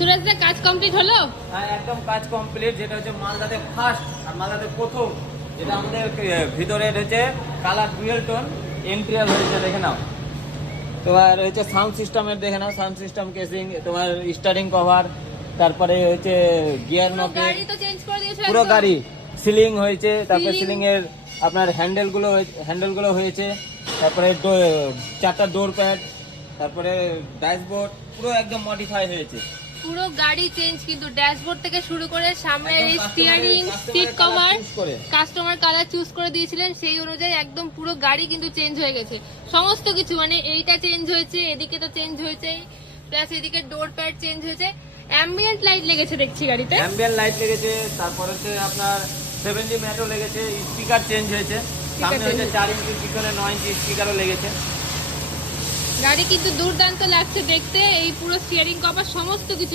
সুরজ দা কাজ কমপ্লিট হলো? হ্যাঁ একদম কাজ কমপ্লিট। যেটা হচ্ছে মালদাতে ফার্স্ট আর মালদাতে প্রথম, যেটা আমাদের ভিতরে হচ্ছে কালার ডুয়েল টোন ইন্টেরিয়র হয়েছে, দেখে নাও। তোমার হচ্ছে সাউন্ড সিস্টেমের দেখে নাও, সাউন্ড সিস্টেম কেসিং, তোমার স্টারিং কভার, তারপরে হচ্ছে গিয়ার নকে গাড়ি তো চেঞ্জ করে দিয়েছো পুরো একদম। গাড়ি। সিলিং হয়েছে, তারপরে Ceiling। সিলিং এর আপনার হ্যান্ডেলগুলো হয়েছে, তারপরে চারটা ডোর প্যাড, তারপরে ড্যাশবোর্ড পুরো একদম মডিফাই হয়েছে। পুরো গাড়ি চেঞ্জ, কিন্তু ড্যাশবোর্ড থেকে শুরু করে সামনের একদম স্টিয়ারিং, customer সিট এর কভার, colour choose করে। কাস্টমার কালার চুজ করে দিয়েছিলেন, সেই অনুযায়ী একদম পুরো গাড়ি কিন্তু চেঞ্জ হয়ে গেছে। সমস্ত কিছু মানে এইটা চেঞ্জ হয়েছে, এদিকে তো চেঞ্জ হয়েছে, প্লাস এদিকে ডোর প্যাড চেঞ্জ হয়েছে, অ্যাম্বিয়েন্ট লাইট লেগেছে দেখছি গাড়িতে। অ্যাম্বিয়েন্ট লাইট লেগেছে, তারপর হচ্ছে আপনার 70 ম্যাটও লেগেছে, স্পিকার চেঞ্জ হয়েছে, সামনে হচ্ছে 4 ইঞ্চি, পিছনে 9 ইঞ্চি স্পিকারও লেগেছে। গাড়ি কিন্তু দুর্দান্ত লাগছে দেখতে, এই পুরো স্টিয়ারিং কভার সমস্ত কিছু